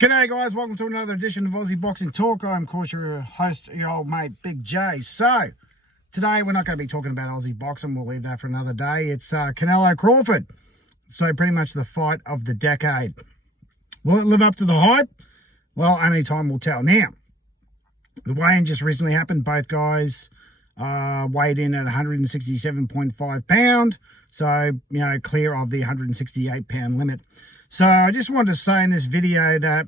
G'day guys, welcome to another edition of Aussie Boxing Talk. I'm, of course, your host, your old mate, Big J. So, today we're not going to be talking about Aussie boxing. We'll leave that for another day. It's Canelo Crawford. So, pretty much the fight of the decade. Will it live up to the hype? Well, only time will tell. Now, the weigh-in just recently happened. Both guys weighed in at 167.5 pound. So, clear of the 168 pound limit. So I just wanted to say in this video that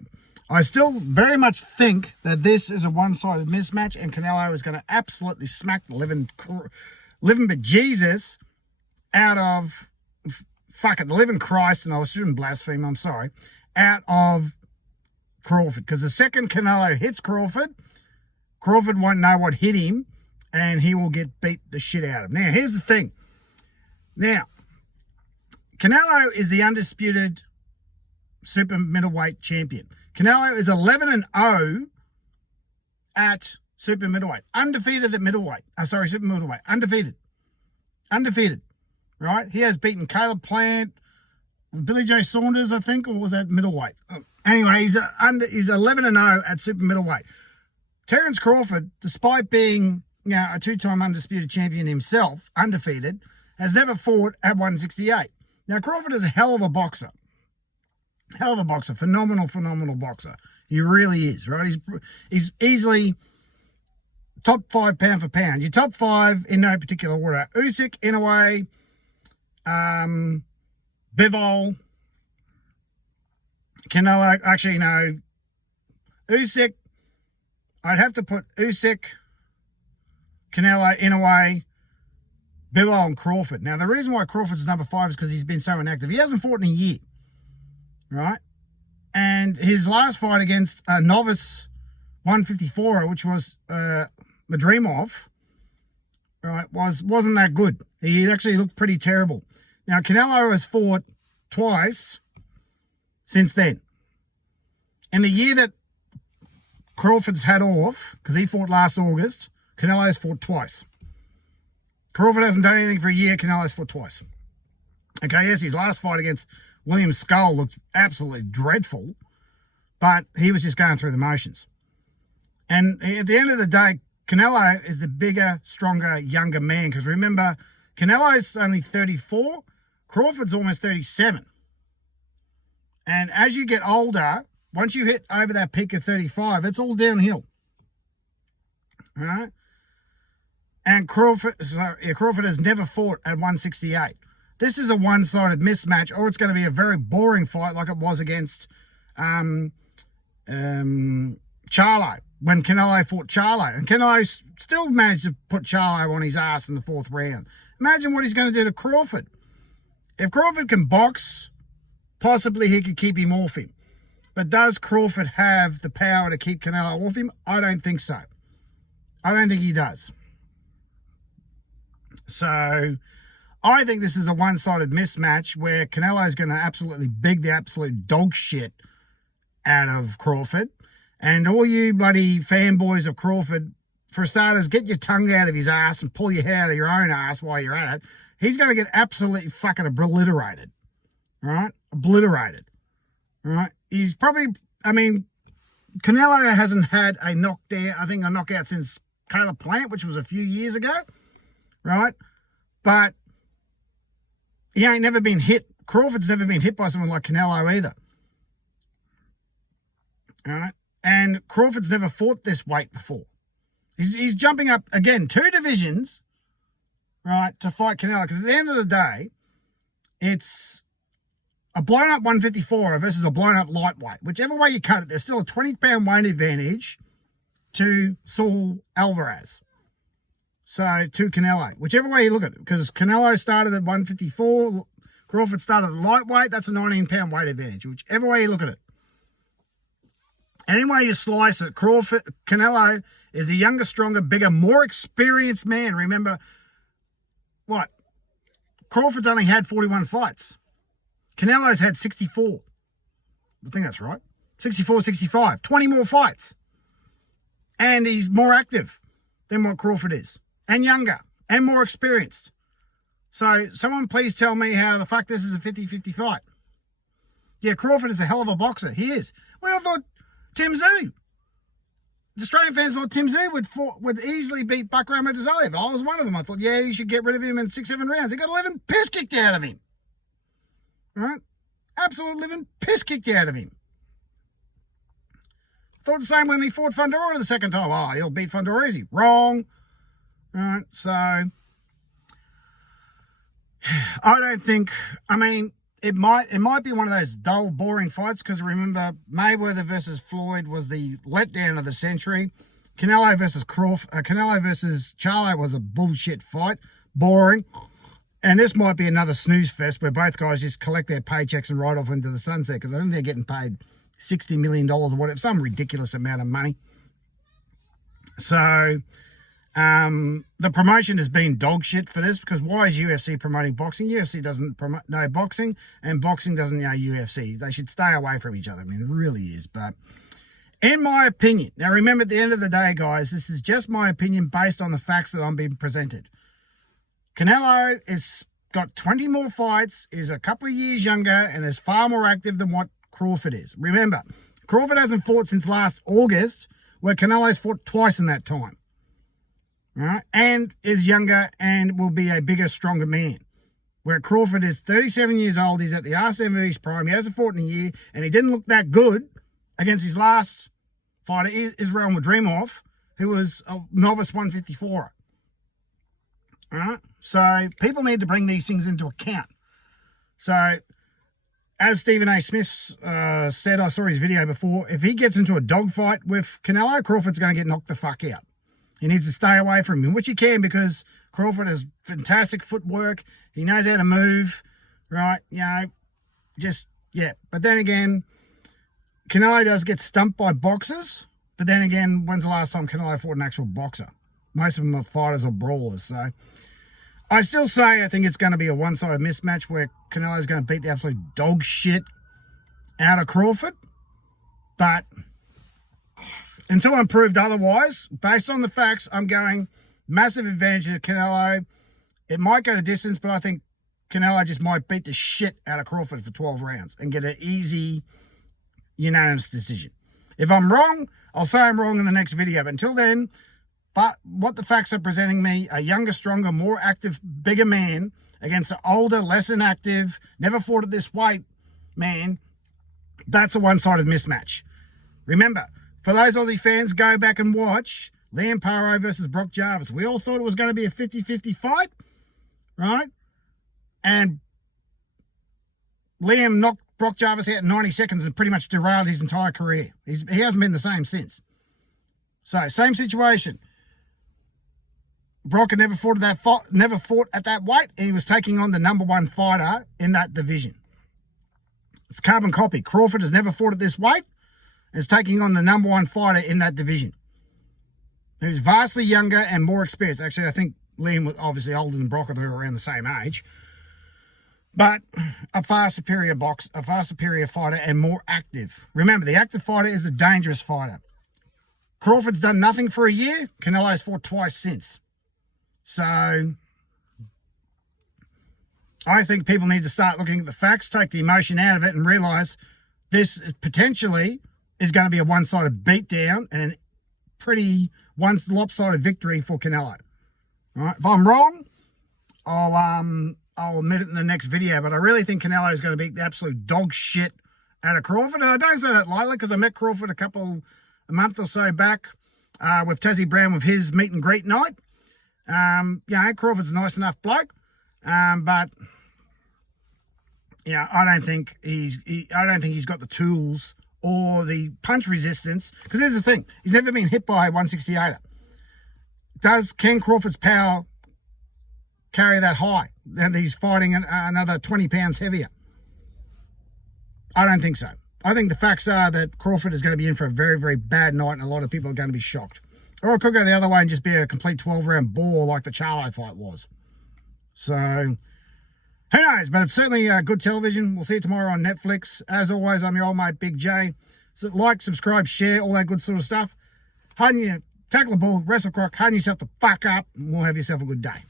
I still very much think that this is a one-sided mismatch and Canelo is going to absolutely smack the living bejesus out of, the living Christ, and I shouldn't blaspheme, I'm sorry, out of Crawford. Because the second Canelo hits Crawford, Crawford won't know what hit him and he will get beat the shit out of. Now, here's the thing. Now, Canelo is the undisputed super middleweight champion. Canelo is 11-0 at super middleweight. Undefeated at middleweight. Super middleweight. Undefeated. Right? He has beaten Caleb Plant, Billy Joe Saunders, I think, or was that middleweight? Anyway, he's 11-0 at super middleweight. Terence Crawford, despite being a two-time undisputed champion himself, undefeated, has never fought at 168. Now, Crawford is a hell of a boxer. Hell of a boxer. Phenomenal boxer. He really is, right? He's easily top 5 pound for pound. Your top 5 in no particular order. Usyk, Inoue, Bivol, Canelo. Actually, no. Usyk. I'd have to put Usyk, Canelo, Inoue, Bivol, and Crawford. Now, the reason why Crawford's number 5 is because he's been so inactive. He hasn't fought in a year. Right? And his last fight against a novice 154, which was Madrimov, right, wasn't that good. He actually looked pretty terrible. Now, Canelo has fought twice since then. In the year that Crawford's had off, because he fought last August, Canelo's fought twice. Crawford hasn't done anything for a year, Canelo's fought twice. Okay, yes, his last fight against William Skull looked absolutely dreadful, but he was just going through the motions. And at the end of the day, Canelo is the bigger, stronger, younger man. Because remember, Canelo's only 34, Crawford's almost 37. And as you get older, once you hit over that peak of 35, it's all downhill. All right? And Crawford has never fought at 168. This is a one-sided mismatch, or it's going to be a very boring fight like it was against Charlo, when Canelo fought Charlo. And Canelo still managed to put Charlo on his ass in the 4th round. Imagine what he's going to do to Crawford. If Crawford can box, possibly he could keep him off him. But does Crawford have the power to keep Canelo off him? I don't think so. I don't think he does. So I think this is a one-sided mismatch where Canelo is going to absolutely big the absolute dog shit out of Crawford. And all you bloody fanboys of Crawford, for starters, get your tongue out of his ass and pull your head out of your own ass while you're at it. He's going to get absolutely fucking obliterated. Right? Obliterated. Right? He's probably, Canelo hasn't had a knockout since Caleb Plant, which was a few years ago. Right? But he ain't never been hit. Crawford's never been hit by someone like Canelo either. All right? And Crawford's never fought this weight before. He's jumping up, again, 2 divisions, right, to fight Canelo. Because at the end of the day, it's a blown-up 154 versus a blown-up lightweight. Whichever way you cut it, there's still a 20-pound weight advantage to Saul Alvarez. So, to Canelo. Whichever way you look at it. Because Canelo started at 154. Crawford started at lightweight. That's a 19-pound weight advantage. Whichever way you look at it. Any way you slice it, Canelo is a younger, stronger, bigger, more experienced man. Remember, what? Crawford's only had 41 fights. Canelo's had 64. I think that's right. 64, 65. 20 more fights. And he's more active than what Crawford is. And younger. And more experienced. So, someone please tell me how the fuck this is a 50-50 fight. Yeah, Crawford is a hell of a boxer. He is. We all thought Tim Tszyu. The Australian fans thought Tim Tszyu would easily beat Bakram Adesanya. I was one of them. I thought, yeah, you should get rid of him in 6-7 rounds. He got 11 piss kicked out of him. Right? Absolute living piss kicked out of him. Thought the same when he fought Fundora the second time. Oh, he'll beat Fundora easy. Wrong. Right? So, I don't think, I mean, it might be one of those dull, boring fights because remember, Mayweather versus Floyd was the letdown of the century. Canelo versus Charlo was a bullshit fight. Boring. And this might be another snooze fest where both guys just collect their paychecks and ride off into the sunset because I think they're getting paid $60 million or whatever, some ridiculous amount of money. So, the promotion has been dog shit for this because why is UFC promoting boxing? UFC doesn't know boxing and boxing doesn't know UFC. They should stay away from each other. I mean, it really is. But in my opinion, now remember at the end of the day, guys, this is just my opinion based on the facts that I'm being presented. Canelo is got 20 more fights, is a couple of years younger, and is far more active than what Crawford is. Remember, Crawford hasn't fought since last August, where Canelo's fought twice in that time. Right? And is younger and will be a bigger, stronger man. Where Crawford is 37 years old, he's at the arse end of his prime, he hasn't fought in a year, and he didn't look that good against his last fighter, Israel Madrimov, who was a novice 154er. Right? So people need to bring these things into account. So, as Stephen A. Smith said, I saw his video before, if he gets into a dogfight with Canelo, Crawford's going to get knocked the fuck out. He needs to stay away from him, which he can because Crawford has fantastic footwork. He knows how to move, right? You know, just, yeah. But then again, Canelo does get stumped by boxers. But then again, when's the last time Canelo fought an actual boxer? Most of them are fighters or brawlers. So I still say I think it's going to be a one-sided mismatch where Canelo's going to beat the absolute dog shit out of Crawford. But until I'm proved otherwise, based on the facts, I'm going massive advantage of Canelo. It might go to distance, but I think Canelo just might beat the shit out of Crawford for 12 rounds and get an easy, unanimous decision. If I'm wrong, I'll say I'm wrong in the next video. But until then, but what the facts are presenting me, a younger, stronger, more active, bigger man against an older, less inactive, never fought at this weight man, that's a one-sided mismatch. Remember, for those Aussie fans, go back and watch Liam Paro versus Brock Jarvis. We all thought it was going to be a 50-50 fight, right? And Liam knocked Brock Jarvis out in 90 seconds and pretty much derailed his entire career. He hasn't been the same since. So, same situation. Brock had never fought at that weight, and he was taking on the number one fighter in that division. It's carbon copy. Crawford has never fought at this weight, and is taking on the number one fighter in that division. Who's vastly younger and more experienced. Actually, I think Liam was obviously older than Brock, they were around the same age. But a far superior fighter and more active. Remember, the active fighter is a dangerous fighter. Crawford's done nothing for a year. Canelo's fought twice since. So, I think people need to start looking at the facts, take the emotion out of it, and realise this potentially is going to be a one-sided beatdown and a pretty lopsided victory for Canelo. All right? If I'm wrong, I'll admit it in the next video, but I really think Canelo is going to beat the absolute dog shit out of Crawford. And I don't say that lightly because I met Crawford a month or so back with Tassie Brown with his meet and greet night. Crawford's a nice enough bloke, but yeah, I don't think he's got the tools or the punch resistance. Because here's the thing: he's never been hit by a 168er. Can Crawford's power carry that high? And he's fighting another 20 pounds heavier. I don't think so. I think the facts are that Crawford is going to be in for a very, very bad night, and a lot of people are going to be shocked. Or it could go the other way and just be a complete 12-round ball like the Charlo fight was. So, who knows? But it's certainly good television. We'll see you tomorrow on Netflix. As always, I'm your old mate, Big J. So like, subscribe, share, all that good sort of stuff. Tackle the ball, wrestle croc, harden yourself the fuck up, and we'll have yourself a good day.